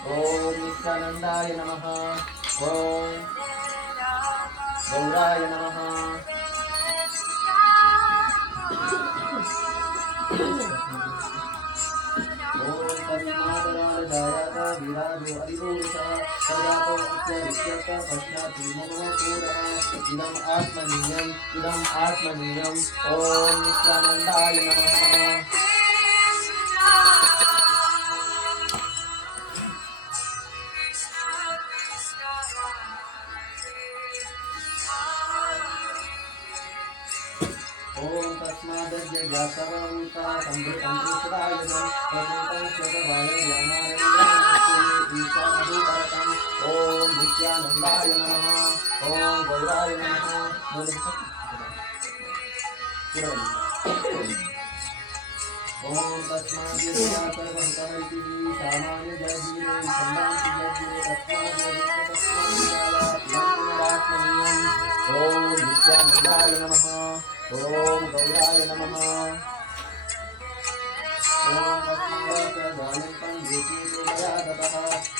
ओम नित्यानंदाय नमः। ओम गौराय नमः। ओम तस्मादराजायात विराजो अधिपुरुषः तदातो अस्य विद्यत पश्चाति मनो पुरः इदम् आत्मनीयम् ओम नित्यानंदाय नमः। ओम तस्मादद्य व्यासवंता संपृष्टायजं प्रकृतं श्लोकवायव्यानारेन्द्रं ईशानभूतरकम् ओम नित्यानन्दाय नमः। ओम गौराय नमः। ओम तस्माद्य सर्वभूतमिति सामान्यजगीरे छन्दांसि जगीरे तस्माद्योगिष्टतस्माद्विद्यायात्मनियम् ओम नित्यानन्दाय नमः। ओम गौराय नमः। ओम तस्मादजायन्तं ज्योतिर्मया ततः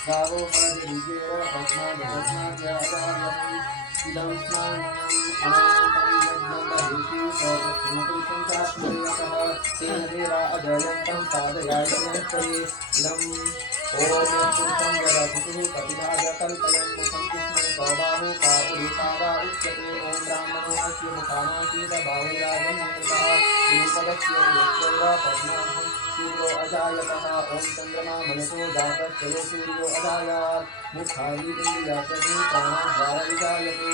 गावो हरिजेव तस्मादजायन्तं इदं स्नानम् अनन्तं यज्ञं बहिषि सर्वस्वमपुरुषं चात्मयतः तेन देवा अजयन्तं साधयायन्ते इदम् ओम यत्पुरुषं जगद्गुरुः कपिलाय कल्पयन् मुखं कृष्णं स्वबाहु कापुरुषावा उच्यते ओम ब्राह्मणो अस्य मुखानासीद बाहुराजं निकृतः श्रीपदस्य उदस्यैव पद्माहं सूर्यो अजायतः ओम चन्द्रमा मनसो जातश्चलो सूर्यो अजायात् मुखानि इन्द्रियाचर्हि प्राणाद्वारा विजायते।